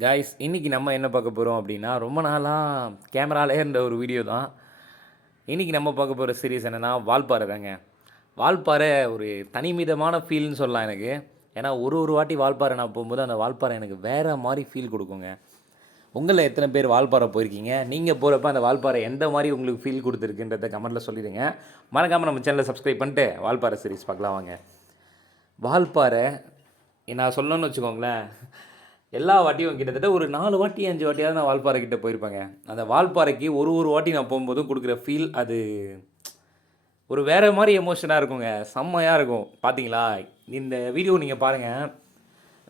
Guys இன்றைக்கி நம்ம என்ன பார்க்க போகிறோம் அப்படின்னா ரொம்ப நாளாக கேமராலே இருந்த ஒரு வீடியோ தான். இன்றைக்கி நம்ம பார்க்க போகிற சீரிஸ் என்னென்னா வால்பாறை தாங்க. வால்பாறை ஒரு தனிமிதமான ஃபீல்னு சொல்லலாம் எனக்கு. ஏன்னா ஒரு ஒரு வாட்டி வால்பாறை நான் போகும்போது அந்த வால்பாறை எனக்கு வேறு மாதிரி ஃபீல் கொடுக்குங்க. உங்களில் எத்தனை பேர் வால்பாறை போயிருக்கீங்க? நீங்கள் போகிறப்ப அந்த வால்பாறை எந்த மாதிரி உங்களுக்கு ஃபீல் கொடுத்துருக்குன்றத கமெண்ட்டில் சொல்லிடுங்க. மறக்காமல் நம்ம சேனலை சப்ஸ்கிரைப் பண்ணிட்டு வால்பாறை சீரிஸ் பார்க்கலாம் வாங்க. வால்பாறை நான் சொல்லணும்னு வச்சுக்கோங்களேன். எல்லா வாட்டியும் கிட்டத்தட்ட ஒரு நாலு வாட்டி அஞ்சு வாட்டியாவது நான் வால்பாறைக்கிட்ட போயிருப்பேங்க. அந்த வால்பாறைக்கு ஒரு ஒரு வாட்டி நான் போகும்போதும் கொடுக்குற ஃபீல் அது ஒரு வேறு மாதிரி எமோஷனாக இருக்குங்க. செம்மையாக இருக்கும். பார்த்தீங்களா இந்த வீடியோ நீங்கள் பாருங்கள்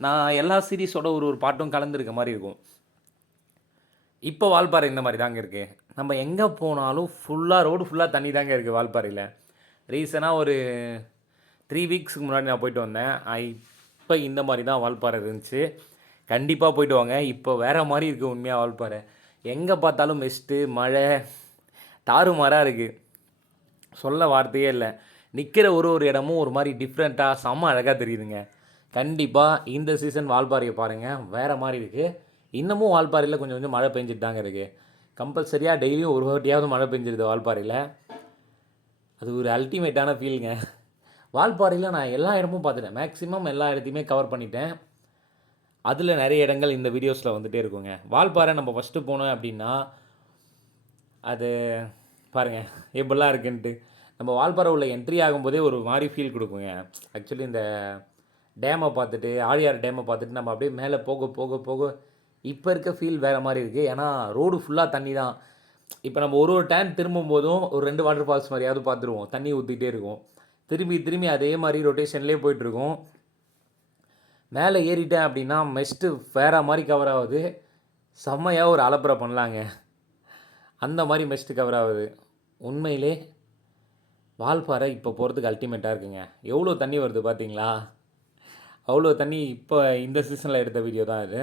நான் எல்லா சீரீஸோட ஒரு ஒரு பாட்டும் கலந்துருக்க மாதிரி இருக்கும். இப்போ வால்பாறை இந்த மாதிரி தாங்க இருக்குது நம்ம எங்கே போனாலும் ஃபுல்லாக ரோடு ஃபுல்லாக தண்ணி தாங்க இருக்குது வால்பாறையில். ரீசனாக ஒரு த்ரீ வீக்ஸுக்கு முன்னாடி நான் போயிட்டு வந்தேன். இப்போ இந்த மாதிரி தான் வால்பாறை இருந்துச்சு. கண்டிப்பாக போயிட்டு வாங்க இப்போ வேறு மாதிரி இருக்குது உண்மையாக வால்பாறை எங்கே பார்த்தாலும் மிஸ்ட்டு மழை தாறுமாறாக இருக்குது சொல்ல வார்த்தையே இல்லை. நிற்கிற ஒரு ஒரு இடமும் ஒரு மாதிரி டிஃப்ரெண்ட்டாக செம்ம அழகாக தெரியுதுங்க. கண்டிப்பாக இந்த சீசன் வால்பாறையை பாருங்கள் வேறு மாதிரி இருக்குது இன்னமும் வால்பாறையில் கொஞ்சம் கொஞ்சம் மழை பெஞ்சிட்டு தாங்க இருக்குது கம்பல்சரியாக டெய்லியும் ஒரு வாட்டியாவது மழை பெஞ்சிருது வால்பாறையில். அது ஒரு அல்டிமேட்டான ஃபீலுங்க வால்பாறையில் நான் எல்லா இடமும் பார்த்துட்டேன். மேக்ஸிமம் எல்லா இடத்தையுமே கவர் பண்ணிட்டேன். அதில் நிறைய இடங்கள் இந்த வீடியோஸில் வந்துகிட்டே இருக்குங்க. வால்பாறை நம்ம ஃபஸ்ட்டு போனோம் அப்படின்னா அது பாருங்கள் எப்படிலாம் இருக்குன்ட்டு. நம்ம வால்பாறை உள்ள என்ட்ரி ஆகும்போதே ஒரு மாதிரி ஃபீல் கொடுக்குங்க. ஆக்சுவலி இந்த டேமை பார்த்துட்டு ஆழியார் டேமை பார்த்துட்டு நம்ம அப்படியே மேலே போக போக போக இப்போ இருக்க ஃபீல் வேறு மாதிரி இருக்குது ஏன்னா ரோடு ஃபுல்லாக தண்ணி தான். இப்போ நம்ம ஒரு ஒரு டைம் திரும்பும் போதும் ஒரு ரெண்டு வாட்டர் ஃபால்ஸ் மாதிரியாவது பார்த்துருவோம். தண்ணி ஊற்றிக்கிட்டே இருக்கும். திரும்பி திரும்பி அதே மாதிரி ரொட்டேஷன்லேயே போயிட்டுருக்கோம் மேலே ஏறிட்டேன் அப்படின்னா மெஸ்ட்டு வேற மாதிரி கவர் ஆகுது. செம்மையாக ஒரு அலப்பறை பண்ணலாங்க. அந்த மாதிரி மெஸ்ட்டு கவர் ஆகுது. உண்மையிலே வால்பாறை இப்போ போகிறதுக்கு அல்டிமேட்டாக இருக்குங்க. எவ்வளோ தண்ணி வருது பார்த்தீங்களா? அவ்வளோ தண்ணி இப்போ இந்த சீசனில் எடுத்த வீடியோ தான் இது.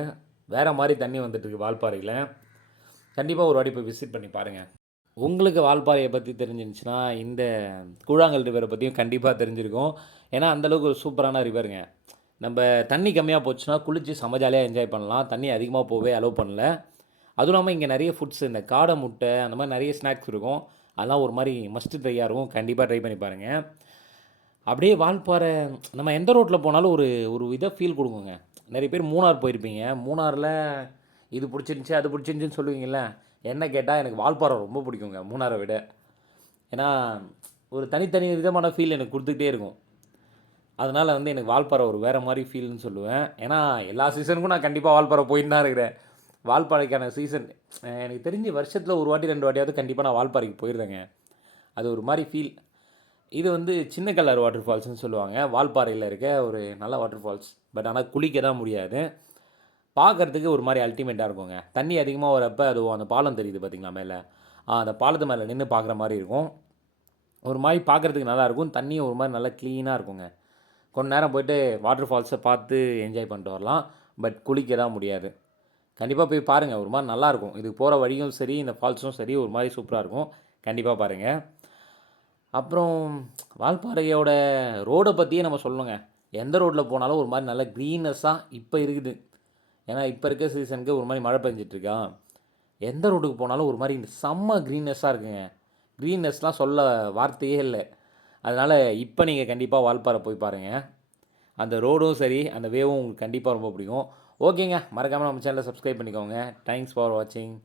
வேறு மாதிரி தண்ணி வந்துட்டுருக்கு வால்பாறையில். கண்டிப்பாக ஒரு வாட்டி போய் விசிட் பண்ணி பாருங்கள் உங்களுக்கு வால்பாறையை பற்றி தெரிஞ்சிருந்துச்சுன்னா இந்த கூழாங்கல் ரிவரை பற்றியும் கண்டிப்பாக தெரிஞ்சிருக்கும். ஏன்னா அந்தளவுக்கு ஒரு சூப்பரான ரிவருங்க நம்ம தண்ணி கம்மியாக போச்சுன்னா குளித்து செம ஜாலியாக என்ஜாய் பண்ணலாம். தண்ணி அதிகமாக போகவே அலோவ் பண்ணல. அதுவும் இல்லாமல் இங்கே நிறைய ஃபுட்ஸ் இந்த காடை முட்டை அந்த மாதிரி நிறைய ஸ்நாக்ஸ் இருக்கும். அதெல்லாம் ஒரு மாதிரி மஸ்ட்டு ட்ரையாக இருக்கும். கண்டிப்பாக ட்ரை பண்ணி பாருங்கள் அப்படியே வால்பாறை நம்ம எந்த ரோட்டில் போனாலும் ஒரு ஒரு இதை ஃபீல் கொடுக்குங்க. நிறைய பேர் மூணார் போயிருப்பீங்க. மூணாரில் இது பிடிச்சிருந்துச்சி அது பிடிச்சிருந்துச்சின்னு சொல்லுவீங்கள்ல என்ன கேட்டால் எனக்கு வால்பாறை ரொம்ப பிடிக்குங்க மூணாரை விட. ஏன்னா ஒரு தனித்தனி விதமான ஃபீல் எனக்கு கொடுத்துக்கிட்டே இருக்கும். அதனால் வந்து எனக்கு வால்பாறை ஒரு வேறு மாதிரி ஃபீல்னு சொல்லுவேன். ஏன்னா எல்லா சீசனுக்கும் நான் கண்டிப்பாக வால்பாறை போயின்னு தான் இருக்கிறேன். வால்பாறைக்கான சீசன் எனக்கு தெரிஞ்சு வருஷத்தில் ஒரு வாட்டி ரெண்டு வாட்டியாவது கண்டிப்பாக நான் வால்பாறைக்கு போயிடுறேங்க அது ஒரு மாதிரி ஃபீல் இது வந்து சின்ன கலர் வாட்டர் ஃபால்ஸ்னு சொல்லுவாங்க. வால்பாறையில் இருக்க ஒரு நல்ல வாட்டர் ஃபால்ஸ் பட் ஆனால் குளிக்க தான் முடியாது. பார்க்குறதுக்கு ஒரு மாதிரி அல்டிமேட்டாக இருக்குங்க. தண்ணி அதிகமாக வரப்போ அது அந்த பாலம் தெரியுது பார்த்திங்களா மேலே? அந்த பாலத்து மேலே நின்று பார்க்குற மாதிரி இருக்கும். ஒரு மாதிரி பார்க்குறதுக்கு நல்லாயிருக்கும் தண்ணியும் ஒரு மாதிரி நல்லா க்ளீனாக இருக்குங்க. கொஞ்ச நேரம் போயிட்டு வாட்டர் ஃபால்ஸை பார்த்து என்ஜாய் பண்ணிட்டு வரலாம். பட் குளிக்க தான் முடியாது. கண்டிப்பாக போய் பாருங்கள் ஒரு மாதிரி நல்லாயிருக்கும் இதுக்கு போகிற வழியும் சரி இந்த ஃபால்ஸும் சரி ஒரு மாதிரி சூப்பராக இருக்கும். கண்டிப்பாக பாருங்கள் அப்புறம் வால்பாறையோட ரோடை பற்றியே நம்ம சொல்லணுங்க. எந்த ரோட்டில் போனாலும் ஒரு மாதிரி நல்ல க்ரீனஸ்ஸாக இப்போ இருக்குது. ஏன்னா இப்போ இருக்க சீசனுக்கு ஒரு மாதிரி மழை பெஞ்சிட்ருக்கா. எந்த ரோட்டுக்கு போனாலும் ஒரு மாதிரி இந்த செம்ம க்ரீனஸ்ஸாக இருக்குங்க. க்ரீன்னஸ்லாம் சொல்ல வார்த்தையே இல்லை. அதனால் இப்போ நீங்கள் கண்டிப்பாக வால்பாறை போய் பாருங்கள் அந்த ரோடும் சரி அந்த வேவும் உங்களுக்கு கண்டிப்பாக ரொம்ப பிடிக்கும். ஓகேங்க மறக்காமல் நம்ம சேனலை சப்ஸ்கிரைப் பண்ணிக்கோங்க. தேங்க்ஸ் ஃபார் வாட்சிங்